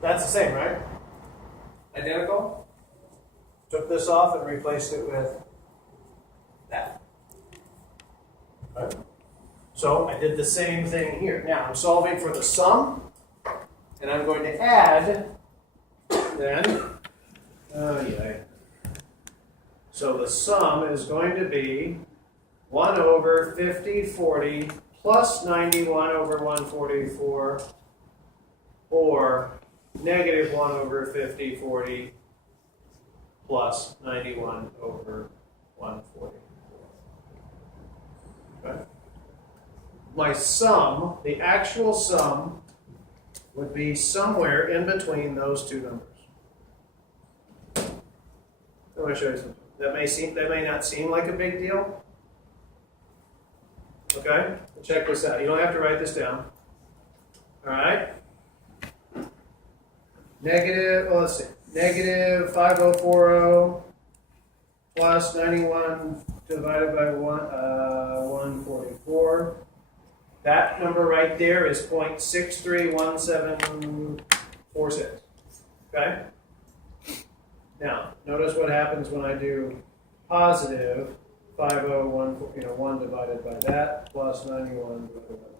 That's the same, right? Identical. Took this off and replaced it with that. Okay. So I did the same thing here. Now I'm solving for the sum, and I'm going to add then. Oh yeah. So the sum is going to be 1 over 50, 40 plus 91 over 144, or negative 1 over 50, 40 plus 91 over 144. Okay. My sum, the actual sum, would be somewhere in between those two numbers. I want to show you something. That may not seem like a big deal. Okay? Check this out. You don't have to write this down. All right? Let's see. Negative 5040 plus 91 divided by 144. That number right there is 0.631746. Okay? Now, notice what happens when I do positive 5014, 1 divided by that plus 91 divided by that.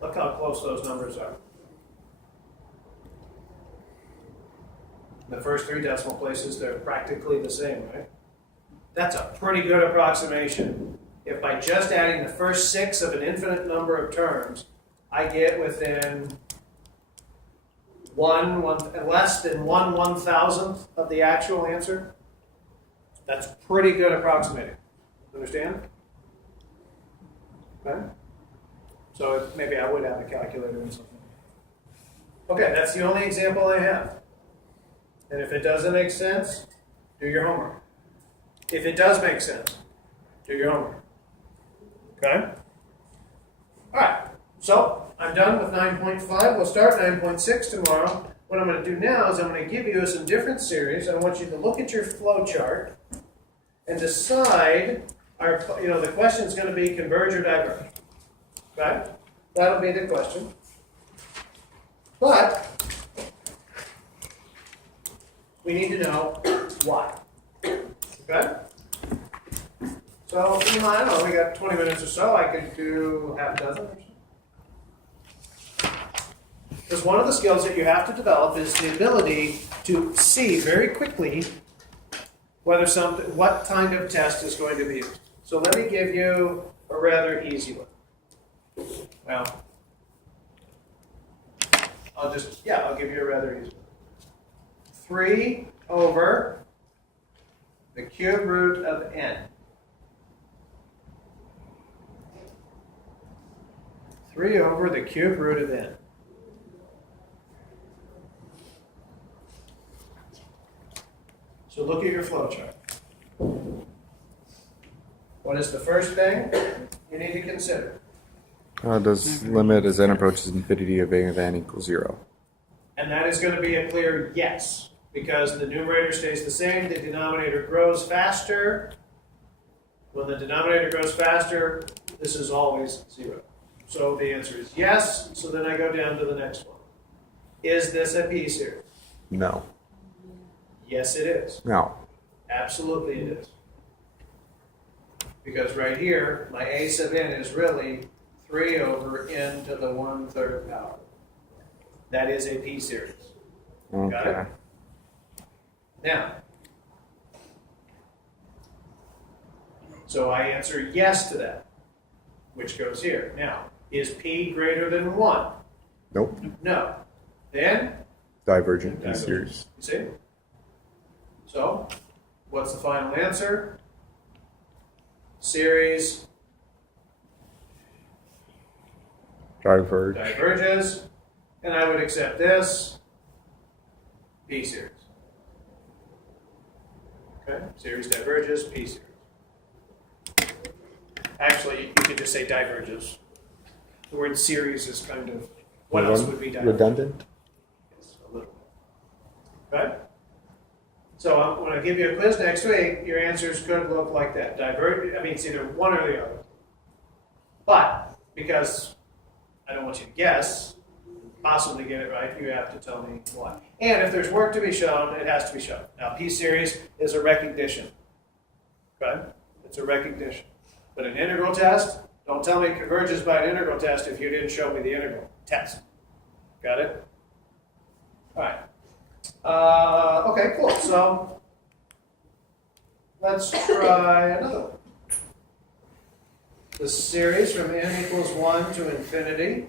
Look how close those numbers are. The first 3 decimal places, they're practically the same, right? That's a pretty good approximation. If by just adding the first 6 of an infinite number of terms, I get within less than 1/1000th of the actual answer, that's pretty good approximating. Understand? Okay? So maybe I would have a calculator or something. Okay, that's the only example I have. And if it doesn't make sense, do your homework. If it does make sense, do your homework. Okay? All right, so I'm done with 9.5. We'll start 9.6 tomorrow. What I'm going to do now is I'm going to give you some different series. I want you to look at your flow chart and decide, the question is going to be converge or diverge. Okay? That'll be the question. But we need to know why. Okay? So, I don't know, we got 20 minutes or so. I could do half a dozen or so. Because one of the skills that you have to develop is the ability to see very quickly what kind of test is going to be used. So let me give you a rather easy one. Well, I'll give you a rather easy one. 3 over the cube root of n. 3 over the cube root of n. So look at your flow chart. What is the first thing you need to consider? Does limit as n approaches infinity of a of n equals 0? And that is going to be a clear yes, because the numerator stays the same, the denominator grows faster. When the denominator grows faster, this is always 0. So the answer is yes, so then I go down to the next one. Is this a p series? No. Yes, it is. No. Absolutely it is. Because right here, my a sub n is really 3 over n to the 1/3 power. That is a p series. Okay. Got it? Now, so I answer yes to that, which goes here. Now, is p greater than 1? Nope. No. Then? Divergent p series. You see? So, what's the final answer? Series diverges, and I would accept this p series. Okay, series diverges, p series. Actually, you could just say diverges. The word series is kind of, what else would be divergent? Redundant? Yes, a little bit. Okay? So when I give you a quiz next week, your answers could look like that. It's either one or the other. But, because I don't want you to guess, possibly get it right, you have to tell me why. And if there's work to be shown, it has to be shown. Now, P-series is a recognition. Okay? It's a recognition. But an integral test, don't tell me it converges by an integral test if you didn't show me the integral test. Got it? All right. Okay, cool. So let's try another one. The series from n equals 1 to infinity,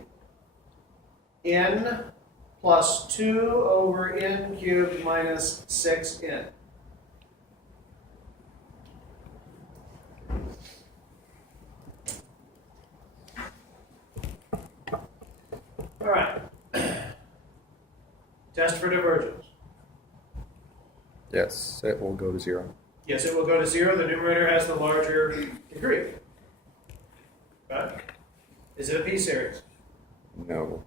n plus 2 over n cubed minus 6n. All right. Test for divergence. Yes, it will go to 0. Yes, it will go to 0. The numerator has the larger degree. Okay. Is it a p-series? No.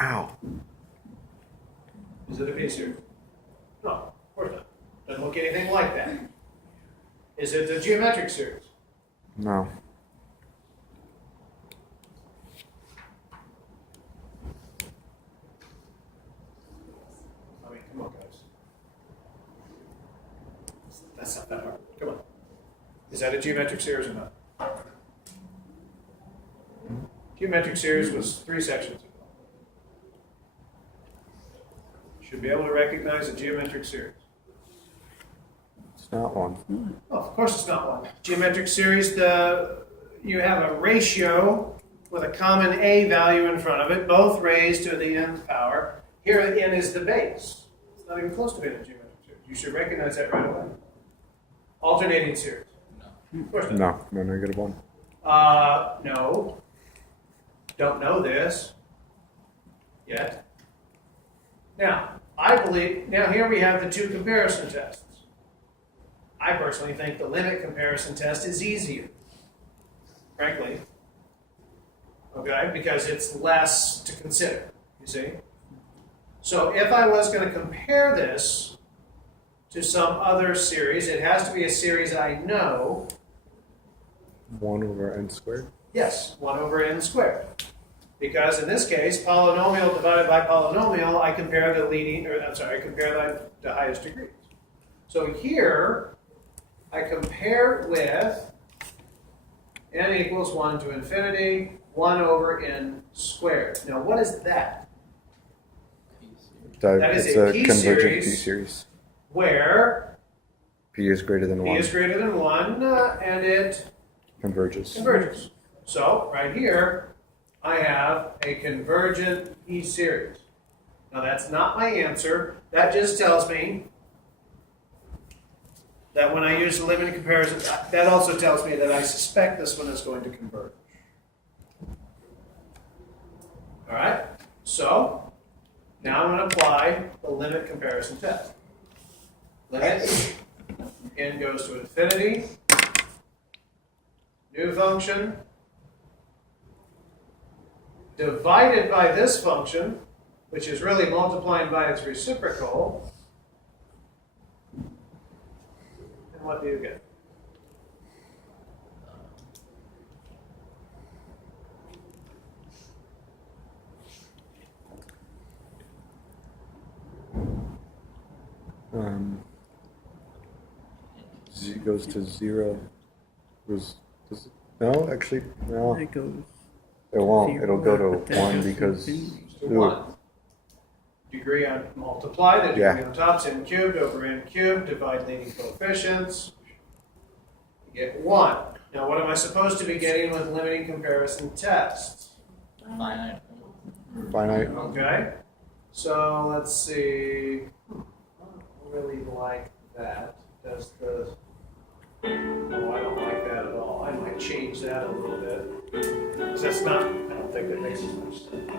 Ow. Is it a p-series? No, of course not. Doesn't look anything like that. Is it a geometric series? No. I mean, come on, guys. That's not that hard. Come on. Is that a geometric series or not? Geometric series was 3 sections ago. Should be able to recognize a geometric series. It's not one. Oh, of course it's not one. Geometric series, you have a ratio with a common a value in front of it, both raised to the nth power. Here n is the base. It's not even close to being a geometric series. You should recognize that right away. Alternating series. No. Of course not. No, negative 1. No. Don't know this yet. Now, now here we have the 2 comparison tests. I personally think the limit comparison test is easier, frankly. Okay, because it's less to consider, you see? So if I was going to compare this to some other series, it has to be a series I know. 1 over n squared? Yes, 1 over n squared. Because in this case, polynomial divided by polynomial, I compare the highest degrees. So here, I compare with n equals 1 to infinity, 1 over n squared. Now, what is that? That is it's a a p convergent series p-series. Where P is greater than 1. p is greater than 1, and it Converges. converges. So, right here, I have a convergent p-series. Now, that's not my answer. That just tells me that when I use the limit comparison, that also tells me that I suspect this one is going to converge. All right? So, now I'm going to apply the limit comparison test. Limit n goes to infinity. New function divided by this function, which is really multiplying by its reciprocal. And what do you get? Z goes to 0. No, actually, no. It goes. It won't. 0, It'll go but to that 1 goes to because. infinity. To 1. Degree on multiply, the degree Yeah. on top is n cubed over n cubed, divide leading coefficients. You get 1. Now, what am I supposed to be getting with limiting comparison tests? Finite. Finite. Okay, so let's see. I don't really like that. Does the. Oh, I don't like that at all. I might change that a little bit. Because that's not, I don't think that makes as much sense.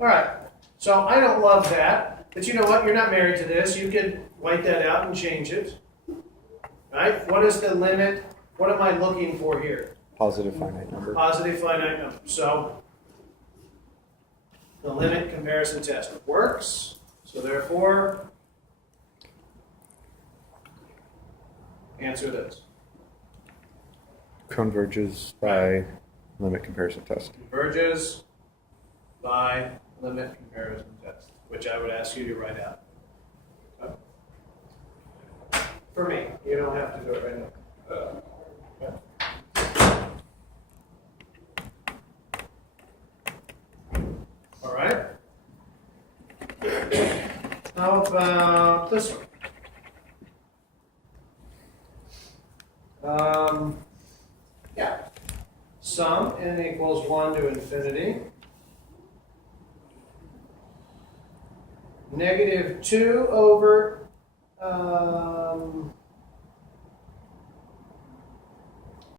All right, so I don't love that, but you know what? You're not married to this. You could white that out and change it. right? What is the limit? What am I looking for here? Positive finite number. Positive finite number. So the limit comparison test works. So therefore, answer this. Converges by limit comparison test. Converges by limit comparison test, which I would ask you to write out. Okay. For me, you don't have to do it right now. Okay. All right. How about this one? Yeah. Sum n equals 1 to infinity. Negative 2 over